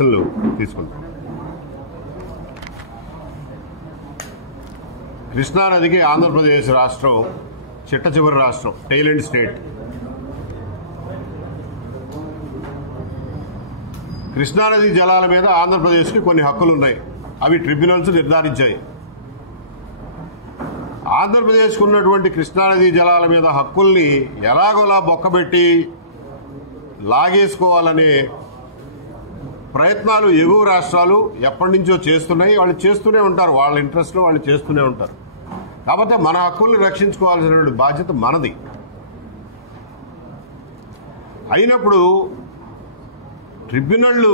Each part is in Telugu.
ప్రశ్నలు తీసుకుంటాం. కృష్ణానదికి ఆంధ్రప్రదేశ్ రాష్ట్రం చిట్ట చివరి రాష్ట్రం, టెయిల్ ఎండ్ స్టేట్. కృష్ణానది జలాల మీద ఆంధ్రప్రదేశ్కి కొన్ని హక్కులు ఉన్నాయి. అవి ట్రిబ్యునల్స్ నిర్ధారించాయి. ఆంధ్రప్రదేశ్కు ఉన్నటువంటి కృష్ణానది జలాల మీద హక్కుల్ని ఎలాగోలా బొక్కబెట్టి లాగేసుకోవాలనే ప్రయత్నాలు ఎగువ రాష్ట్రాలు ఎప్పటి నుంచో చేస్తున్నాయి. వాళ్ళు చేస్తూనే ఉంటారు, వాళ్ళ ఇంట్రెస్ట్లో వాళ్ళు చేస్తూనే ఉంటారు. కాకపోతే మన హక్కుల్ని రక్షించుకోవాల్సినటువంటి బాధ్యత మనది. అయినప్పుడు ట్రిబ్యునళ్ళు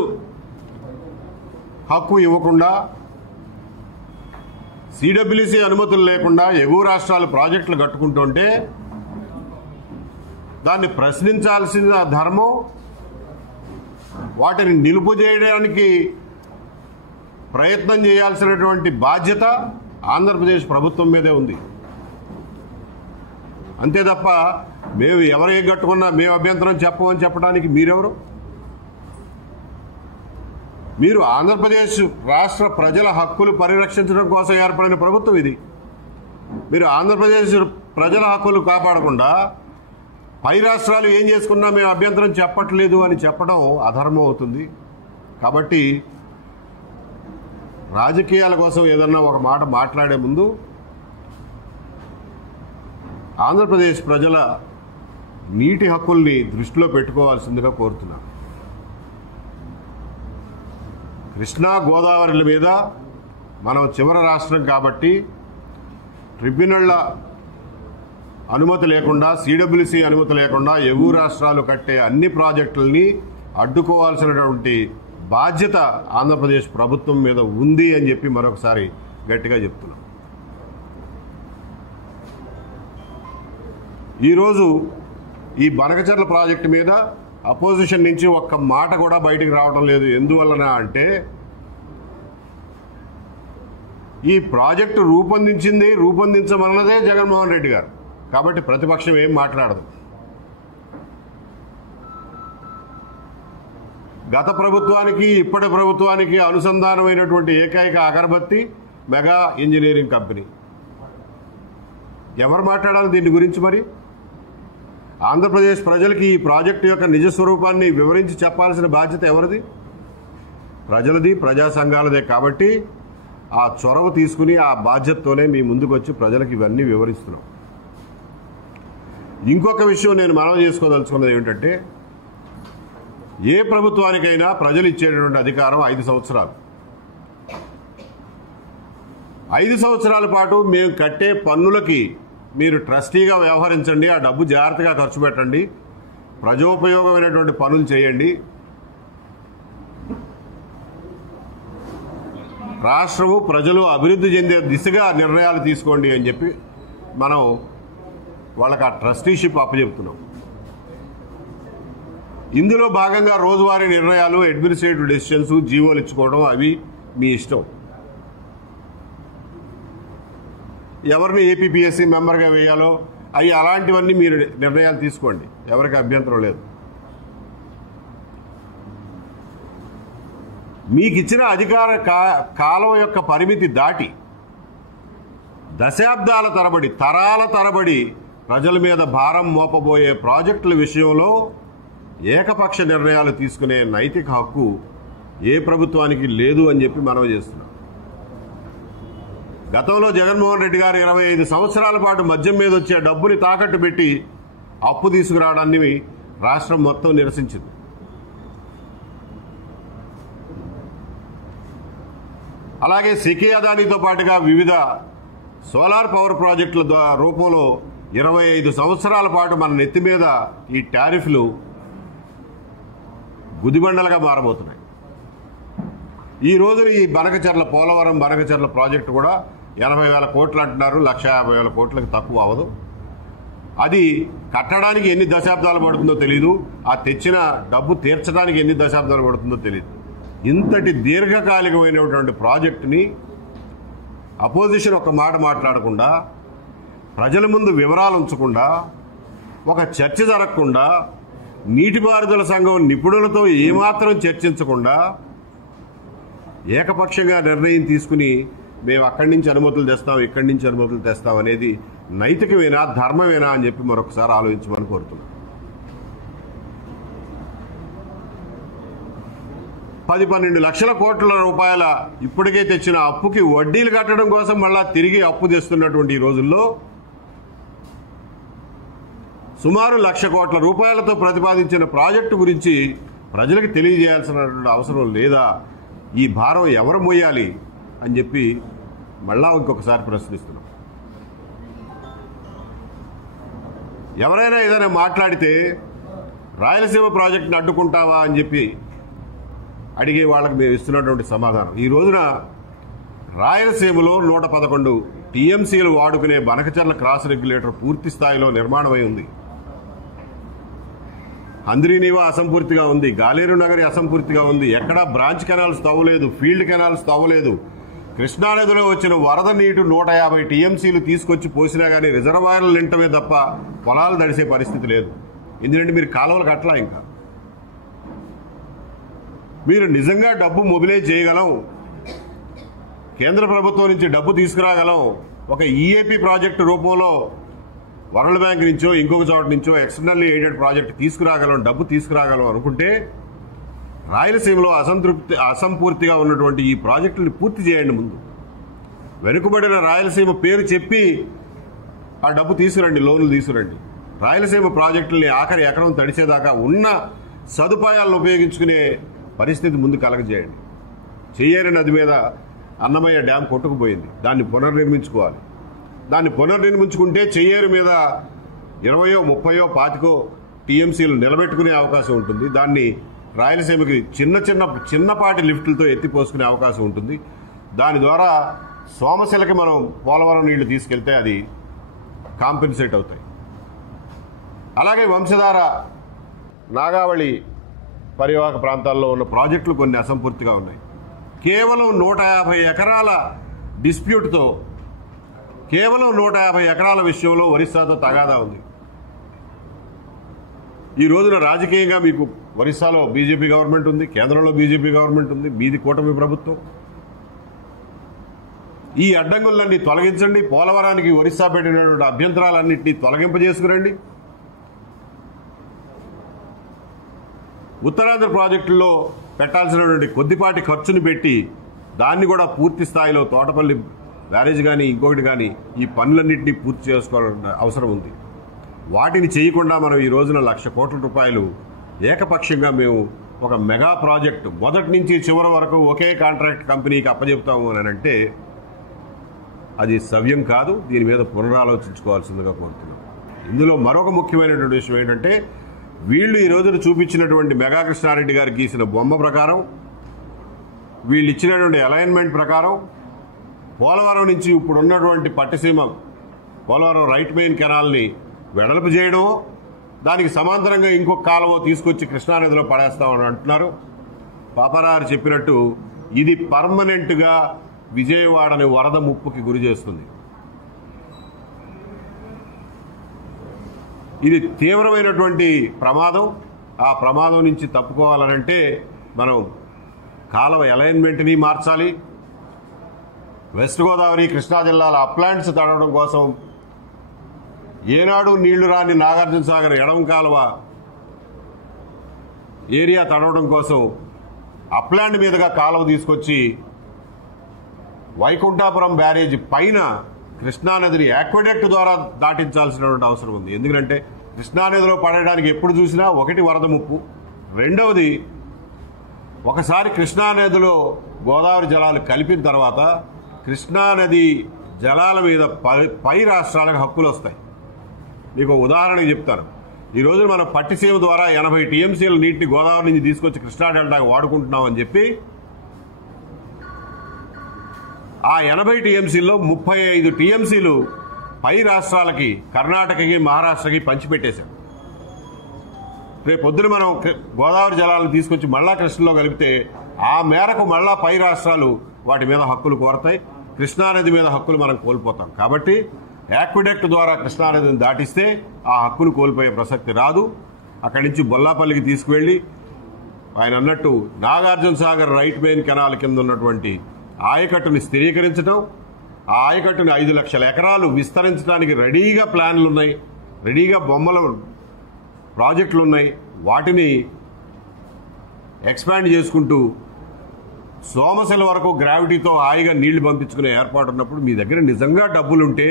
హక్కు ఇవ్వకుండా, సిడబ్ల్యూసీ అనుమతులు లేకుండా ఎగువ రాష్ట్రాలు ప్రాజెక్టులు కట్టుకుంటుంటే దాన్ని ప్రశ్నించాల్సిన ధర్మం, వాటిని నిలుపు చేయడానికి ప్రయత్నం చేయాల్సినటువంటి బాధ్యత ఆంధ్రప్రదేశ్ ప్రభుత్వం మీదే ఉంది. అంతే తప్ప మేము ఎవరు కట్టుకున్నా మేము అభ్యంతరం చెప్పమని చెప్పడానికి మీరెవరు? మీరు ఆంధ్రప్రదేశ్ రాష్ట్ర ప్రజల హక్కులు పరిరక్షించడం కోసం ఏర్పడిన ప్రభుత్వం ఇది. మీరు ఆంధ్రప్రదేశ్ ప్రజల హక్కులు కాపాడకుండా పై రాష్ట్రాలు ఏం చేసుకున్నా మేము అభ్యంతరం చెప్పట్లేదు అని చెప్పడం అధర్మం అవుతుంది. కాబట్టి రాజకీయాల కోసం ఏదన్నా ఒక మాట మాట్లాడే ముందు ఆంధ్రప్రదేశ్ ప్రజల నీటి హక్కుల్ని దృష్టిలో పెట్టుకోవాల్సిందిగా కోరుతున్నాను. కృష్ణా గోదావరిల మీద మనం చివరి రాష్ట్రం కాబట్టి ట్రిబ్యునళ్ల అనుమతి లేకుండా, సిడబ్ల్యూసీ అనుమతి లేకుండా ఎగువ రాష్ట్రాలు కట్టే అన్ని ప్రాజెక్టులని అడ్డుకోవాల్సినటువంటి బాధ్యత ఆంధ్రప్రదేశ్ ప్రభుత్వం మీద ఉంది అని చెప్పి మరొకసారి గట్టిగా చెప్తున్నాం. ఈరోజు ఈ బనకచర్ల ప్రాజెక్టు మీద అపోజిషన్ నుంచి ఒక్క మాట కూడా బయటికి రావడం లేదు. ఎందువలన అంటే ఈ ప్రాజెక్టు రూపొందించమన్నదే జగన్మోహన్ రెడ్డి గారు. కాబట్టి ప్రతిపక్షం ఏం మాట్లాడదు. గత ప్రభుత్వానికి ఇప్పటి ప్రభుత్వానికి అనుసంధానమైనటువంటి ఏకైక అగరబత్తి మెగా ఇంజనీరింగ్ కంపెనీ. ఎవరు మాట్లాడాలి దీని గురించి? మరి ఆంధ్రప్రదేశ్ ప్రజలకి ఈ ప్రాజెక్టు యొక్క నిజస్వరూపాన్ని వివరించి చెప్పాల్సిన బాధ్యత ఎవరిది? ప్రజలది, ప్రజా సంఘాలదే. కాబట్టి ఆ చొరవ తీసుకుని ఆ బాధ్యతతోనే మీ ముందుకు వచ్చి ప్రజలకు ఇవన్నీ వివరిస్తున్నాం. ఇంకొక విషయం నేను మనవి చేసుకోదలుచుకున్నది ఏమిటంటే, ఏ ప్రభుత్వానికైనా ప్రజలు ఇచ్చేటటువంటి అధికారం 5 సంవత్సరాలు. 5 సంవత్సరాల పాటు మేము కట్టే పన్నులకి మీరు ట్రస్టీగా వ్యవహరించండి, ఆ డబ్బు జాగ్రత్తగా ఖర్చు పెట్టండి, ప్రజోపయోగమైనటువంటి పనులు చేయండి, రాష్ట్రము ప్రజలు అభివృద్ధి చెందే దిశగా నిర్ణయాలు తీసుకోండి అని చెప్పి మనం వాళ్ళకి ఆ ట్రస్టీషిప్ అప్పచెప్తున్నాం. ఇందులో భాగంగా రోజువారీ నిర్ణయాలు, అడ్మినిస్ట్రేటివ్ డెసిషన్స్, జీవోలు ఇచ్చుకోవడం అవి మీ ఇష్టం. ఎవరిని ఏపీపీఎస్సీ మెంబర్గా వేయాలో అవి అలాంటివన్నీ మీరు నిర్ణయాలు తీసుకోండి, ఎవరికి అభ్యంతరం లేదు. మీకు ఇచ్చిన అధికార కాలం యొక్క పరిమితి దాటి దశాబ్దాల తరబడి, తరాల తరబడి ప్రజల మీద భారం మోపబోయే ప్రాజెక్టుల విషయంలో ఏకపక్ష నిర్ణయాలు తీసుకునే నైతిక హక్కు ఏ ప్రభుత్వానికి లేదు అని చెప్పి మనవి చేస్తున్నాం. గతంలో జగన్మోహన్ రెడ్డి గారు 25 సంవత్సరాల పాటు మద్యం మీద వచ్చే డబ్బుని తాకట్టు పెట్టి అప్పు తీసుకురావడాన్ని రాష్ట్రం మొత్తం నిరసించింది. అలాగే సికే అదానీతో పాటుగా వివిధ సోలార్ పవర్ ప్రాజెక్టుల రూపంలో 25 సంవత్సరాల పాటు మన నెత్తి మీద ఈ టారిఫ్లు గుదిబండలుగా మారబోతున్నాయి. ఈ రోజున ఈ పోలవరం బనకచర్ల ప్రాజెక్టు కూడా 80,000 కోట్లు అంటున్నారు, 1,50,000 కోట్లకు తక్కువ అవ్వదు. అది కట్టడానికి ఎన్ని దశాబ్దాలు పడుతుందో తెలియదు, ఆ తెచ్చిన డబ్బు తీర్చడానికి ఎన్ని దశాబ్దాలు పడుతుందో తెలియదు. ఇంతటి దీర్ఘకాలికమైనటువంటి ప్రాజెక్టుని అపోజిషన్ ఒక మాట మాట్లాడకుండా, ప్రజల ముందు వివరాలు ఉంచకుండా, ఒక చర్చ జరగకుండా, నీటిపారుదల సంఘం నిపుణులతో ఏమాత్రం చర్చించకుండా ఏకపక్షంగా నిర్ణయం తీసుకుని మేము అక్కడి నుంచి అనుమతులు తెస్తాం, ఇక్కడి నుంచి అనుమతులు తెస్తాం అనేది నైతికమేనా, ధర్మమేనా అని చెప్పి మరొకసారి ఆలోచించమని కోరుతున్నాం. 10-12 లక్షల కోట్ల రూపాయల ఇప్పటికే తెచ్చిన అప్పుకి వడ్డీలు కట్టడం కోసం మళ్ళా తిరిగి అప్పు తెస్తున్నటువంటి ఈ రోజుల్లో సుమారు 1,00,000 కోట్ల రూపాయలతో ప్రతిపాదించిన ప్రాజెక్టు గురించి ప్రజలకు తెలియజేయాల్సినటువంటి అవసరం లేదా? ఈ భారం ఎవరు మోయాలి అని చెప్పి మళ్ళా ఇంకొకసారి ప్రశ్నిస్తున్నాం. ఎవరైనా ఏదైనా మాట్లాడితే రాయలసీమ ప్రాజెక్టుని అడ్డుకుంటావా అని చెప్పి అడిగే వాళ్ళకి మేము ఇస్తున్నటువంటి సమాధానం, ఈ రోజున రాయలసీమలో 111 టీఎంసీలు వాడుకునే బనకచర్ల క్రాస్ రెగ్యులేటర్ పూర్తి స్థాయిలో నిర్మాణమై ఉంది. హంద్రీనీవా అసంపూర్తిగా ఉంది, గాలేరు నగరి అసంపూర్తిగా ఉంది, ఎక్కడా బ్రాంచ్ కెనాల్స్ తవ్వలేదు, ఫీల్డ్ కెనాల్స్ తవ్వలేదు. కృష్ణానదిలో వచ్చిన వరద నీటు 150 టీఎంసీలు తీసుకొచ్చి పోసినా కానీ రిజర్వాయర్లు నింటమే తప్ప పొలాలు తడిసే పరిస్థితి లేదు. ఎందుకంటే మీరు కాలువలు కట్టలా. ఇంకా మీరు నిజంగా డబ్బు మొబిలైజ్ చేయగలం, కేంద్ర ప్రభుత్వం నుంచి డబ్బు తీసుకురాగలం, ఒక ఈఏపీ ప్రాజెక్టు రూపంలో వరల్డ్ బ్యాంక్ నుంచో ఇంకొక చోట నుంచో ఎక్స్టర్నల్లీ ఎయిడెడ్ ప్రాజెక్ట్ తీసుకురాగలం, డబ్బు తీసుకురాగలం అనుకుంటే రాయలసీమలో అసంపూర్తిగా ఉన్నటువంటి ఈ ప్రాజెక్టుని పూర్తి చేయండి. ముందు వెనుకబడిన రాయలసీమ పేరు చెప్పి ఆ డబ్బు తీసుకురండి, లోన్లు తీసుకురండి. రాయలసీమ ప్రాజెక్టుల్ని ఆఖరి ఎకరం తడిచేదాకా ఉన్న సదుపాయాలను ఉపయోగించుకునే పరిస్థితి ముందు కలగజేయండి. చెయ్యేరు నది మీద అన్నమయ్య డ్యాం కొట్టుకుపోయింది, దాన్ని పునర్నిర్మించుకోవాలి. దాన్ని పునర్నిర్మించుకుంటే చెయ్యేరు మీద 20, 30, 25 టీఎంసీలు నిలబెట్టుకునే అవకాశం ఉంటుంది. దాన్ని రాయలసీమకి చిన్నపాటి లిఫ్టులతో ఎత్తిపోసుకునే అవకాశం ఉంటుంది. దాని ద్వారా సోమశిలకి మనం పోలవరం నీళ్లు తీసుకెళ్తే అది కాంపెన్సేట్ అవుతాయి. అలాగే వంశధార, నాగావళి పరివాహక ప్రాంతాల్లో ఉన్న ప్రాజెక్టులు కొన్ని అసంపూర్తిగా ఉన్నాయి. కేవలం 150 ఎకరాల డిస్ప్యూట్తో, కేవలం 150 ఎకరాల విషయంలో ఒరిస్సాతో తగాదా ఉంది. ఈ రోజున రాజకీయంగా మీకు ఒరిస్సాలో బీజేపీ గవర్నమెంట్ ఉంది, కేంద్రంలో బీజేపీ గవర్నమెంట్ ఉంది, మీది కూటమి ప్రభుత్వం. ఈ అడ్డంకులన్నీ తొలగించండి. పోలవరానికి ఒరిస్సా పెట్టినటువంటి అభ్యంతరాలన్నింటినీ తొలగింపజేసుకురండి. ఉత్తరాంధ్ర ప్రాజెక్టుల్లో పెట్టాల్సినటువంటి కొద్దిపాటి ఖర్చుని పెట్టి దాన్ని కూడా పూర్తి స్థాయిలో తోటపల్లి బ్యారేజ్ కానీ ఇంకొకటి కానీ ఈ పనులన్నింటినీ పూర్తి చేసుకోవాల్సిన అవసరం ఉంది. వాటిని చేయకుండా మనం ఈ రోజున 1,00,000 కోట్ల రూపాయలు ఏకపక్షంగా మేము ఒక మెగా ప్రాజెక్టు మొదటి నుంచి చివరి వరకు ఒకే కాంట్రాక్ట్ కంపెనీకి అప్పచెప్తాము అని అంటే అది సవ్యం కాదు. దీని మీద పునరాలోచించుకోవాల్సిందిగా కోరుతున్నాం. ఇందులో మరొక ముఖ్యమైనటువంటి విషయం ఏంటంటే, వీళ్ళు ఈ రోజున చూపించినటువంటి మెగా కృష్ణారెడ్డి గారు గీసిన బొమ్మ ప్రకారం, వీళ్ళు ఇచ్చినటువంటి అలైన్మెంట్ ప్రకారం పోలవరం నుంచి ఇప్పుడు ఉన్నటువంటి పట్టిసీమ పోలవరం రైట్ మెయిన్ కెనాల్ని వెడల్పు చేయడం, దానికి సమాంతరంగా ఇంకొక కాలువ తీసుకొచ్చి కృష్ణానదిలో పడేస్తామని అంటున్నారు. పాపారావు చెప్పినట్టు ఇది పర్మనెంట్గా విజయవాడని వరద ముప్పుకి గురి చేస్తుంది. ఇది తీవ్రమైనటువంటి ప్రమాదం. ఆ ప్రమాదం నుంచి తప్పుకోవాలనంటే మనం కాలువ అలైన్మెంట్ని మార్చాలి. వెస్ట్ గోదావరి, కృష్ణా జిల్లాల అప్లాంట్స్ తడవడం కోసం ఏనాడు నీళ్లు రాని నాగార్జున సాగర్ ఎడమ కాలువ ఏరియా తడవడం కోసం అప్లాంట్ మీదుగా కాలువ తీసుకొచ్చి వైకుంఠాపురం బ్యారేజ్ పైన కృష్ణానదిని యాక్వెడక్ట్ ద్వారా దాటించాల్సినటువంటి అవసరం ఉంది. ఎందుకంటే కృష్ణానదిలో పడడానికి ఎప్పుడు చూసినా ఒకటి వరద ముప్పు, రెండవది ఒకసారి కృష్ణానదిలో గోదావరి జలాలు కలిపిన తర్వాత కృష్ణానది జలాల మీద పై రాష్ట్రాలకు హక్కులు వస్తాయి. మీకు ఉదాహరణకు చెప్తాను. ఈరోజు మనం పట్టిసీమ ద్వారా 80 టీఎంసీల నీటిని గోదావరి నుంచి తీసుకొచ్చి కృష్ణా డెల్టాకు వాడుకుంటున్నామని చెప్పి ఆ 80 టీఎంసీల్లో 35 టీఎంసీలు పై రాష్ట్రాలకి, కర్ణాటకకి, మహారాష్ట్రకి పంచిపెట్టేశాం. రేపు పొద్దున మనం గోదావరి జలాలను తీసుకొచ్చి మళ్ళా కృష్ణలో కలిపితే ఆ మేరకు మళ్ళా పై రాష్ట్రాలు వాటి మీద హక్కులు కోరతాయి. కృష్ణానది మీద హక్కులు మనం కోల్పోతాం. కాబట్టి యాక్విడక్ట్ ద్వారా కృష్ణానదిని దాటిస్తే ఆ హక్కును కోల్పోయే ప్రసక్తి రాదు. అక్కడి నుంచి బొల్లాపల్లికి తీసుకువెళ్ళి ఆయన అన్నట్టు Nagarjuna Sagar right main canal కింద ఉన్నటువంటి ఆయకట్టుని స్థిరీకరించడం, ఆ ఆయకట్టుని 5 లక్షల ఎకరాలు విస్తరించడానికి రెడీగా ప్లాన్లు ఉన్నాయి, రెడీగా బొమ్మల ప్రాజెక్టులు ఉన్నాయి. వాటిని ఎక్స్పాండ్ చేసుకుంటూ సోమశిల వరకు గ్రావిటీతో హాయిగా నీళ్లు పంపించుకునే ఏర్పాటు ఉన్నప్పుడు మీ దగ్గర నిజంగా డబ్బులుంటే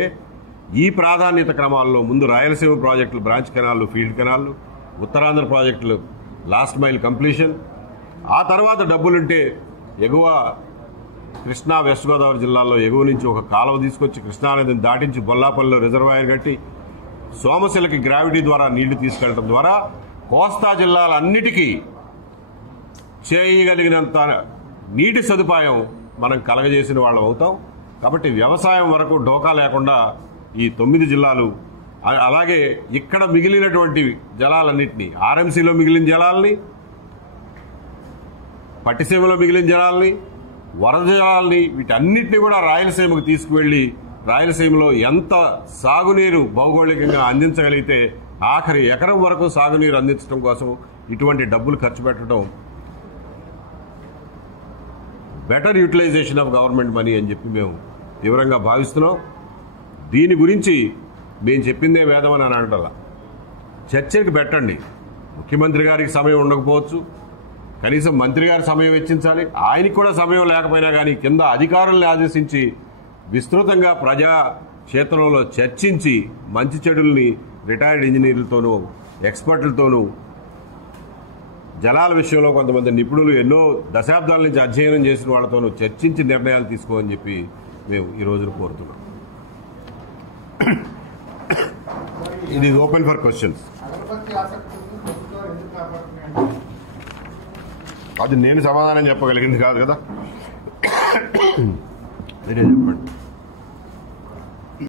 ఈ ప్రాధాన్యత క్రమాల్లో ముందు రాయలసీమ ప్రాజెక్టులు, బ్రాంచ్ కెనాల్లు, ఫీల్డ్ కెనాల్లు, ఉత్తరాంధ్ర ప్రాజెక్టులు లాస్ట్ మైల్ కంప్లీషన్, ఆ తర్వాత డబ్బులుంటే ఎగువ కృష్ణా వెస్ట్ గోదావరి జిల్లాలో ఎగువ నుంచి ఒక కాలువ తీసుకొచ్చి కృష్ణానదిని దాటించి బొల్లాపల్లిలో రిజర్వాయర్ కట్టి సోమశిలకి గ్రావిటీ ద్వారా నీళ్లు తీసుకెళ్లడం ద్వారా కోస్తా జిల్లాలన్నిటికీ చేయగలిగినంత నీటి సదుపాయం మనం కలగజేసిన వాళ్ళం అవుతాం. కాబట్టి వ్యవసాయం వరకు డోకా లేకుండా ఈ 9 జిల్లాలు, అలాగే ఇక్కడ మిగిలినటువంటి జలాలన్నింటినీ, ఆర్ఎంసీలో మిగిలిన జలాల్ని, పట్టిసీమలో మిగిలిన జలాల్ని, వరద జలాల్ని, వీటన్నిటిని కూడా రాయలసీమకు తీసుకువెళ్ళి రాయలసీమలో ఎంత సాగునీరు భౌగోళికంగా అందించగలిగితే ఆఖరి ఎకరం వరకు సాగునీరు అందించడం కోసం ఇటువంటి డబ్బులు ఖర్చు పెట్టడం better utilization of government money అని చెప్పి మేము తీవ్రంగా భావిస్తున్నాం. దీని గురించి మేము చెప్పిందే వేదం అని అనటల్లా, చర్చకి పెట్టండి. ముఖ్యమంత్రి గారికి సమయం ఉండకపోవచ్చు, కనీసం మంత్రి గారి సమయం వెచ్చించాలి. ఆయనకి కూడా సమయం లేకపోయినా కానీ కింద అధికారుల్ని ఆదేశించి విస్తృతంగా ప్రజా క్షేత్రంలో చర్చించి మంచి చెడుల్ని రిటైర్డ్ ఇంజనీర్లతోనూ, ఎక్స్పర్ట్లతోనూ, జలాల విషయంలో కొంతమంది నిపుణులు ఎన్నో దశాబ్దాల నుంచి అధ్యయనం చేసిన వాళ్ళతోనూ చర్చించి నిర్ణయాలు తీసుకోమని చెప్పి మేము ఈ రోజున కోరుతున్నాం. ఇది ఓపెన్ ఫర్ క్వశ్చన్స్. అది నేను సమాధానం చెప్పగలిగింది కాదు కదా, మీరే చెప్పండి.